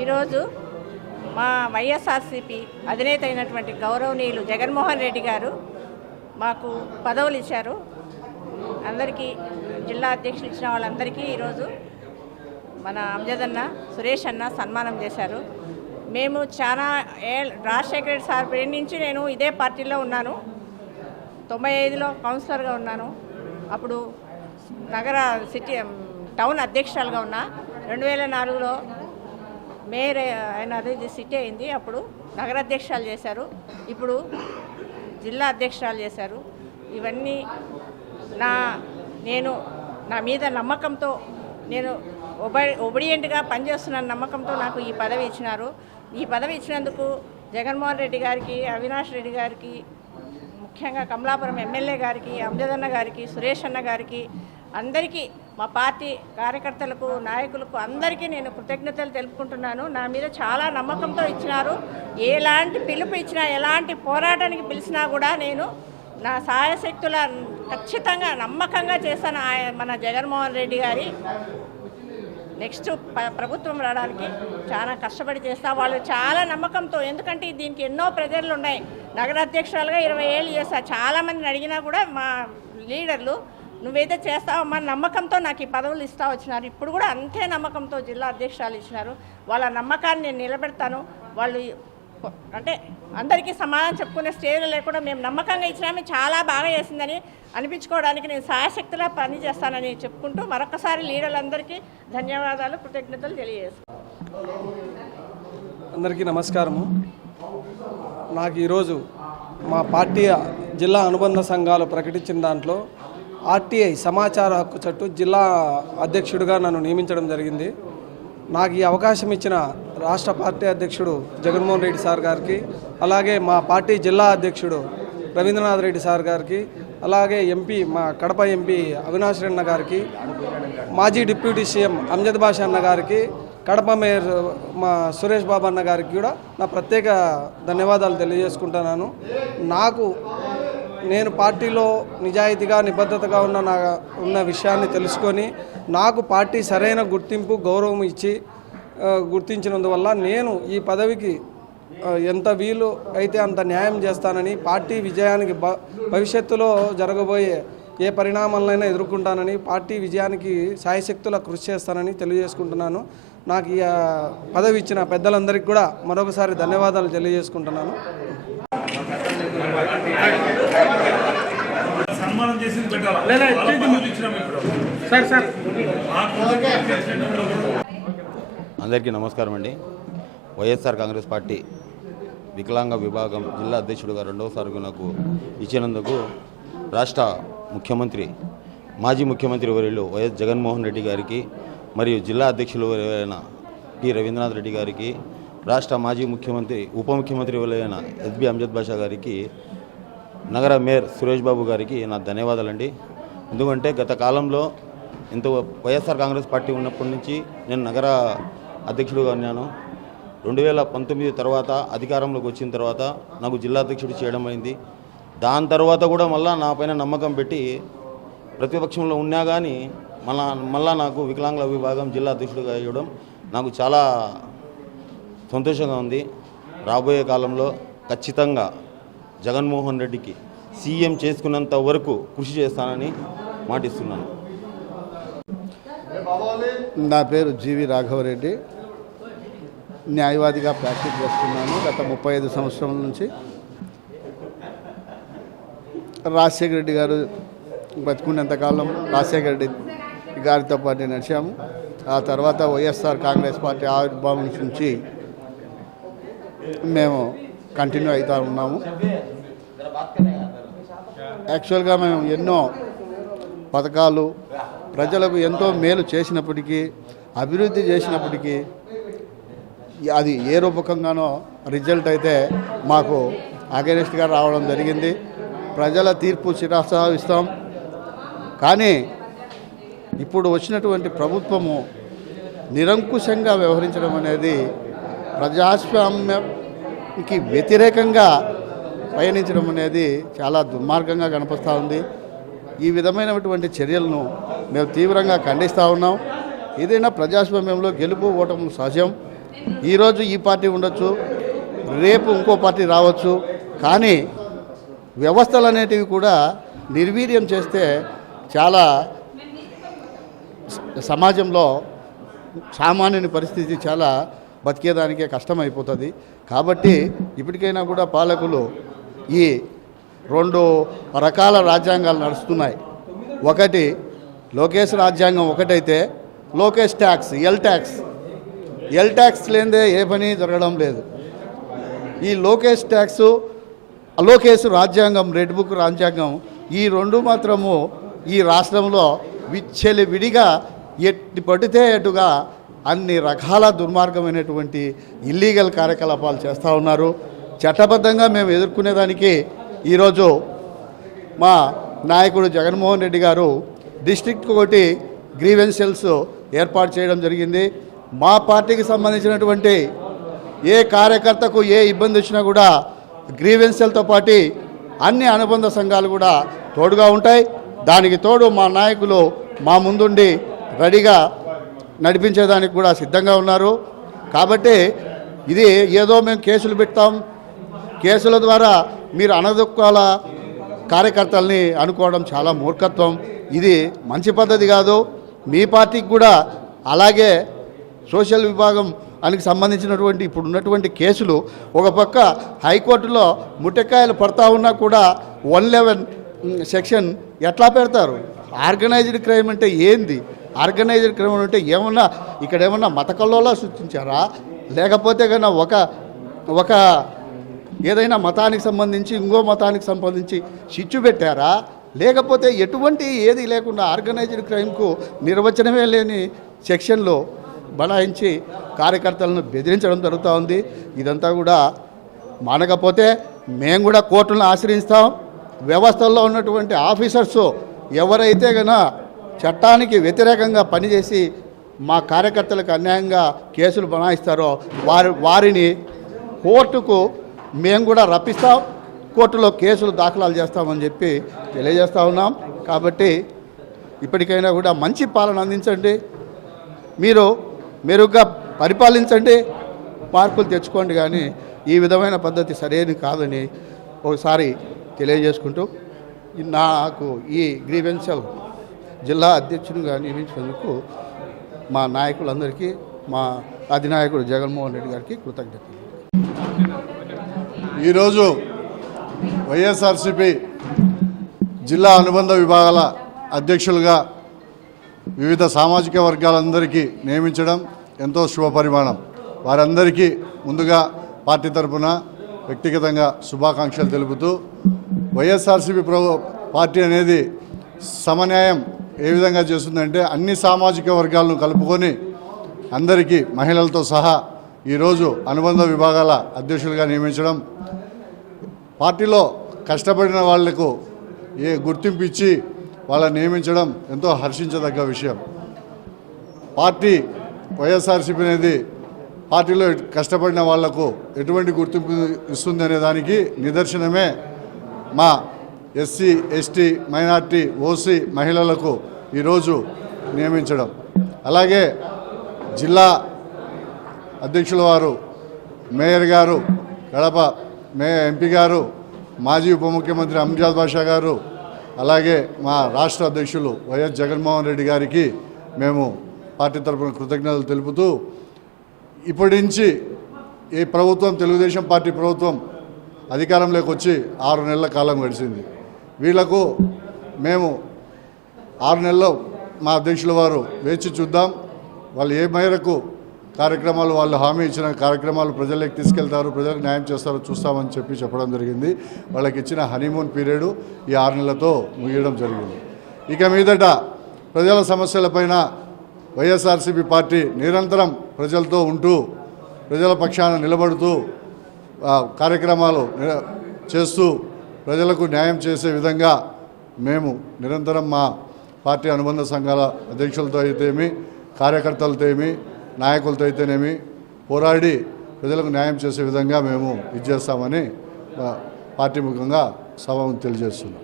ఈరోజు మా వైఎస్ఆర్సీపీ అధినేత అయినటువంటి గౌరవనీయులు జగన్మోహన్ రెడ్డి గారు మాకు పదవులు ఇచ్చారు. అందరికీ జిల్లా అధ్యక్షులు ఇచ్చిన వాళ్ళందరికీ ఈరోజు మన అమ్జద్ అన్న, సురేష్ అన్న సన్మానం చేశారు. మేము చాలా రాజశేఖర రెడ్డి సార్ పేరు నుంచి నేను ఇదే పార్టీలో ఉన్నాను. 95లో కౌన్సిలర్గా ఉన్నాను. అప్పుడు నగర టౌన్ అధ్యక్షురాలుగా ఉన్నా. 2004లో మేయర్ అయినది సిటీ అయింది. అప్పుడు నగర అధ్యక్షురాలు చేశారు. ఇప్పుడు జిల్లా అధ్యక్షురాలు చేశారు. ఇవన్నీ నేను నా మీద నమ్మకంతో, నేను ఒబిడియంట్గా పనిచేస్తున్న నమ్మకంతో నాకు ఈ పదవి ఇచ్చినారు. ఈ పదవి ఇచ్చినందుకు జగన్మోహన్ రెడ్డి గారికి, అవినాష్ రెడ్డి గారికి, ముఖ్యంగా కమలాపురం ఎమ్మెల్యే గారికి, అమ్జద్ అన్న గారికి, సురేష్ అన్న గారికి, అందరికీ మా పార్టీ కార్యకర్తలకు, నాయకులకు అందరికీ నేను కృతజ్ఞతలు తెలుపుకుంటున్నాను. నా మీద చాలా నమ్మకంతో ఇచ్చినారు. ఎలాంటి పిలుపు ఇచ్చినా, ఎలాంటి పోరాటానికి పిలిచినా కూడా నేను నా సాయశక్తుల ఖచ్చితంగా నమ్మకంగా చేస్తాను. మన జగన్మోహన్ రెడ్డి గారి నెక్స్ట్ ప్రభుత్వం రావడానికి చాలా కష్టపడి చేస్తా. వాళ్ళు చాలా నమ్మకంతో, ఎందుకంటే దీనికి ఎన్నో ప్రెజర్లు ఉన్నాయి. నగర అధ్యక్షురాలుగా 20 ఏళ్ళు చేస్తా. చాలామందిని అడిగినా కూడా మా లీడర్లు నువ్వైతే చేస్తావమ్మా నమ్మకంతో నాకు ఈ పదవులు ఇస్తా వచ్చినారు. ఇప్పుడు కూడా అంతే నమ్మకంతో జిల్లా అధ్యక్షురాలు ఇచ్చినారు. వాళ్ళ నమ్మకాన్ని నేను నిలబెడతాను. వాళ్ళు అంటే అందరికీ సమాధానం చెప్పుకునే స్టేజ్లో లేకుండా మేము నమ్మకంగా ఇచ్చినామే చాలా బాగా చేసిందని అనిపించుకోవడానికి నేను సాయశక్తిలా పని చేస్తానని చెప్పుకుంటూ మరొకసారి లీడర్లందరికీ ధన్యవాదాలు, కృతజ్ఞతలు తెలియజేస్తాను. అందరికీ నమస్కారము. నాకు ఈరోజు మా పార్టీ జిల్లా అనుబంధ సంఘాలు ప్రకటించిన దాంట్లో ఆర్టీఐ సమాచార హక్కు చట్టు జిల్లా అధ్యక్షుడిగా నన్ను నియమించడం జరిగింది. నాకు ఈ అవకాశం ఇచ్చిన రాష్ట్ర పార్టీ అధ్యక్షుడు జగన్మోహన్ రెడ్డి సార్ గారికి, అలాగే మా పార్టీ జిల్లా అధ్యక్షుడు రవీంద్రనాథ్ రెడ్డి సార్ గారికి, అలాగే ఎంపీ మా కడప ఎంపీ అవినాష్ రెడ్డి గారికి, మాజీ డిప్యూటీ సీఎం అమ్జద్ బాషా అన్న గారికి, కడప మేయర్ మా సురేష్ బాబు అన్న గారికి కూడా నా ప్రత్యేక ధన్యవాదాలు తెలియజేసుకుంటున్నాను. నేను పార్టీలో నిజాయితీగా, నిబద్ధతగా ఉన్న విషయాన్ని తెలుసుకొని నాకు పార్టీ సరైన గుర్తింపు, గౌరవం ఇచ్చి గుర్తించినందువల్ల నేను ఈ పదవికి ఎంత వీలు అయితే అంత న్యాయం చేస్తానని, పార్టీ విజయానికి భవిష్యత్తులో జరగబోయే ఏ పరిణామాలైనా ఎదుర్కొంటానని, పార్టీ విజయానికి సాయశక్తులా కృషి చేస్తానని తెలియజేసుకుంటున్నాను. నాకు ఈ పదవి ఇచ్చిన పెద్దలందరికీ కూడా మరొకసారి ధన్యవాదాలు తెలియజేసుకుంటున్నాను. అందరికీ నమస్కారం అండి. వైఎస్ఆర్ కాంగ్రెస్ పార్టీ వికలాంగ విభాగం జిల్లా అధ్యక్షుడిగా రెండవసారిగా నాకు ఇచ్చినందుకు రాష్ట్ర ముఖ్యమంత్రి, మాజీ ముఖ్యమంత్రి వర్యులు వైఎస్ జగన్మోహన్ రెడ్డి గారికి, మరియు జిల్లా అధ్యక్షులు అయిన పి రవీంద్రనాథ్ రెడ్డి గారికి, రాష్ట్ర మాజీ ముఖ్యమంత్రి, ఉప ముఖ్యమంత్రి అయిన ఎస్బి అమ్జద్ బాషా గారికి, నగర మేయర్ సురేష్ బాబు గారికి నా ధన్యవాదాలండి. ఎందుకంటే గత కాలంలో వైఎస్ఆర్ కాంగ్రెస్ పార్టీ ఉన్నప్పటి నుంచి నేను నగర అధ్యక్షుడుగా ఉన్నాను. 2019 తర్వాత అధికారంలోకి వచ్చిన తర్వాత నాకు జిల్లా అధ్యక్షుడు చేయడం అయింది. దాని తర్వాత కూడా నా పైన నమ్మకం పెట్టి ప్రతిపక్షంలో ఉన్నా కానీ మళ్ళా నాకు వికలాంగుల విభాగం జిల్లా అధ్యక్షుడిగా ఇవ్వడం నాకు చాలా సంతోషంగా ఉంది. రాబోయే కాలంలో ఖచ్చితంగా జగన్మోహన్ రెడ్డికి సీఎం చేసుకున్నంత వరకు కృషి చేస్తానని మాటిస్తున్నాను. నా పేరు జీవి రాఘవరెడ్డి. న్యాయవాదిగా ప్రాక్టీస్ చేస్తున్నాను గత 35 సంవత్సరాల నుంచి. రాజశేఖర రెడ్డి గారు బతుకున్నంతకాలం రాజశేఖర రెడ్డి గారితో పాటు నడిచాము. ఆ తర్వాత వైఎస్ఆర్ కాంగ్రెస్ పార్టీ ఆవిర్భావం నుంచి మేము కంటిన్యూ అవుతూ ఉన్నాము. యాక్చువల్గా మేము ఎన్నో పథకాలు ప్రజలకు ఎంతో మేలు చేసినప్పటికీ, అభివృద్ధి చేసినప్పటికీ అది ఏ రూపకంగానో రిజల్ట్ అయితే మాకు అగెనిస్ట్గా రావడం జరిగింది. ప్రజల తీర్పు శిరసావహిస్తాం. కానీ ఇప్పుడు వచ్చినటువంటి ప్రభుత్వము నిరంకుశంగా వ్యవహరించడం అనేది ప్రజాస్వామ్యానికి వ్యతిరేకంగా పయనించడం అనేది చాలా దుర్మార్గంగా కనిపిస్తూ ఉంది. ఈ విధమైనటువంటి చర్యలను మేము తీవ్రంగా ఖండిస్తూ ఉన్నాం. ఏదైనా ప్రజాస్వామ్యంలో గెలుపు ఓటములు సహజం. ఈరోజు ఈ పార్టీ ఉండొచ్చు, రేపు ఇంకో పార్టీ రావచ్చు, కానీ వ్యవస్థలు అనేటివి కూడా నిర్వీర్యం చేస్తే చాలా సమాజంలో సామాన్యుని పరిస్థితి చాలా బతికేదానికే కష్టమైపోతుంది. కాబట్టి ఇప్పటికైనా కూడా పాలకులు ఈ 2 రకాల రాజ్యాంగాలు నడుస్తున్నాయి. ఒకటి లోకేష్ రాజ్యాంగం ఒకటైతే లోకేష్ ట్యాక్స్, ఎల్ ట్యాక్స్ లేనిదే ఏ పని జరగడం లేదు. ఈ లోకేష్ ట్యాక్సు, లోకేష్ రాజ్యాంగం, రెడ్ బుక్ రాజ్యాంగం, ఈ 2 మాత్రము ఈ రాష్ట్రంలో విడిగా ఎట్టి పడితే అటుగా అన్ని రకాల దుర్మార్గమైనటువంటి ఇల్లీగల్ కార్యకలాపాలు చేస్తూ ఉన్నారు. చట్టబద్ధంగా మేము ఎదుర్కొనేదానికి ఈరోజు మా నాయకుడు జగన్మోహన్ రెడ్డి గారు డిస్ట్రిక్ట్ ఒకటి గ్రీవెన్స్ సెల్స్ ఏర్పాటు చేయడం జరిగింది. మా పార్టీకి సంబంధించినటువంటి ఏ కార్యకర్తకు ఏ ఇబ్బంది వచ్చినా కూడా గ్రీవెన్స్ సెల్తో పాటు అన్ని అనుబంధ సంఘాలు కూడా తోడుగా ఉంటాయి. దానికి తోడు మా నాయకులు మా ముందుండి రెడీగా నడిపించేదానికి కూడా సిద్ధంగా ఉన్నారు. కాబట్టి ఇది ఏదో మేము కేసులు పెడతాం, కేసుల ద్వారా మీరు అనదొక్కాల కార్యకర్తల్ని అనుకోవడం చాలా మూర్ఖత్వం. ఇది మంచి పద్ధతి కాదు. మీ పార్టీకి కూడా అలాగే సోషల్ విభాగం దానికి సంబంధించినటువంటి ఇప్పుడు ఉన్నటువంటి కేసులు ఒక పక్క హైకోర్టులో ముట్టకాయలు పడతా ఉన్నా కూడా 111 సెక్షన్ ఎట్లా పెడతారు? ఆర్గనైజ్డ్ క్రైమ్ అంటే ఏంది? ఆర్గనైజ్డ్ క్రైమ్ అంటే ఏమన్నా ఇక్కడ ఏమన్నా మత కల్లోలా సృష్టించారా? లేకపోతే కన్నా ఒక ఏదైనా మతానికి సంబంధించి ఇంకో మతానికి సంబంధించి చిచ్చు పెట్టారా? లేకపోతే ఎటువంటి ఏది లేకుండా ఆర్గనైజ్డ్ క్రైమ్కు నిర్వచనమే లేని సెక్షన్లో బనాయించి కార్యకర్తలను బెదిరించడం జరుగుతూ ఉంది. ఇదంతా కూడా మానకపోతే మేము కూడా కోర్టులను ఆశ్రయిస్తాం. వ్యవస్థల్లో ఉన్నటువంటి ఆఫీసర్స్ ఎవరైతే కన్నా చట్టానికి వ్యతిరేకంగా పనిచేసి మా కార్యకర్తలకు అన్యాయంగా కేసులు బనాయిస్తారో వారిని కోర్టుకు మేము కూడా రప్పిస్తాం, కోర్టులో కేసులు దాఖలాలు చేస్తామని చెప్పి తెలియజేస్తూ ఉన్నాం. కాబట్టి ఇప్పటికైనా కూడా మంచి పాలన అందించండి, మీరు మెరుగ్గా పరిపాలించండి, మార్పులు తెచ్చుకోండి. కానీ ఈ విధమైన పద్ధతి సరైనది కాదని ఒకసారి తెలియజేసుకుంటూ నాకు ఈ గ్రీవెన్షియల్ జిల్లా అధ్యక్షునిగా నియమించినందుకు మా నాయకులందరికీ, మా అధినాయకుడు జగన్మోహన్ రెడ్డి గారికి కృతజ్ఞతలు. ఈరోజు వైఎస్ఆర్సీపీ జిల్లా అనుబంధ విభాగాల అధ్యక్షులుగా వివిధ సామాజిక వర్గాలందరికీ నియమించడం ఎంతో శుభపరిమాణం. వారందరికీ ముందుగా పార్టీ తరఫున వ్యక్తిగతంగా శుభాకాంక్షలు తెలుపుతూ, వైఎస్ఆర్సీపీ పార్టీ అనేది సమన్యాయం ఏ విధంగా చేస్తుందంటే అన్ని సామాజిక వర్గాలను కలుపుకొని అందరికీ మహిళలతో సహా ఈరోజు అనుబంధ విభాగాల అధ్యక్షులుగా నియమించడం, పార్టీలో కష్టపడిన వాళ్లకు గుర్తింపు ఇచ్చి వాళ్ళని నియమించడం ఎంతో హర్షించదగ్గ విషయం. పార్టీ వైఎస్ఆర్సీపీ అనేది పార్టీలో కష్టపడిన వాళ్లకు ఎటువంటి గుర్తింపు ఇస్తుంది అనే దానికి నిదర్శనమే మా ఎస్సీ, ఎస్టీ, మైనార్టీ, ఓసీ మహిళలకు ఈరోజు నియమించడం. అలాగే జిల్లా అధ్యక్షుల వారు, మేయర్ గారు, కడప ఎంపీ గారు, మాజీ ఉప ముఖ్యమంత్రి అంజాద్ బాషా గారు, అలాగే మా రాష్ట్ర అధ్యక్షులు వైఎస్ జగన్మోహన్ రెడ్డి గారికి మేము పార్టీ తరఫున కృతజ్ఞతలు తెలుపుతూ, ఇప్పటి నుంచి ఈ ప్రభుత్వం, తెలుగుదేశం పార్టీ ప్రభుత్వం అధికారంలోకి వచ్చి 6 నెలల కాలం గడిచింది. వీళ్లకు మేము 6 నెలల్లో మా అధ్యక్షుల వారు వేచి చూద్దాం, వాళ్ళు ఏ మేరకు కార్యక్రమాలు, వాళ్ళు హామీ ఇచ్చిన కార్యక్రమాలు ప్రజలకు తీసుకెళ్తారు, ప్రజలకు న్యాయం చేస్తారో చూస్తామని చెప్పడం జరిగింది. వాళ్ళకి ఇచ్చిన హనీమూన్ పీరియడ్ ఈ 6 నెలలతో ముగియడం జరిగింది. ఇక మీదట ప్రజల సమస్యలపైన వైఎస్ఆర్సీపీ పార్టీ నిరంతరం ప్రజలతో ఉంటూ, ప్రజల పక్షాన నిలబడుతూ కార్యక్రమాలు చేస్తూ ప్రజలకు న్యాయం చేసే విధంగా మేము నిరంతరం మా పార్టీ అనుబంధ సంఘాల అధ్యక్షులతో అయితేమి, కార్యకర్తలతో ఏమి, నాయకులతో అయితేనేమి పోరాడి ప్రజలకు న్యాయం చేసే విధంగా మేము చేస్తామని పార్టీ ముఖంగా సభను తెలియజేస్తున్నాం.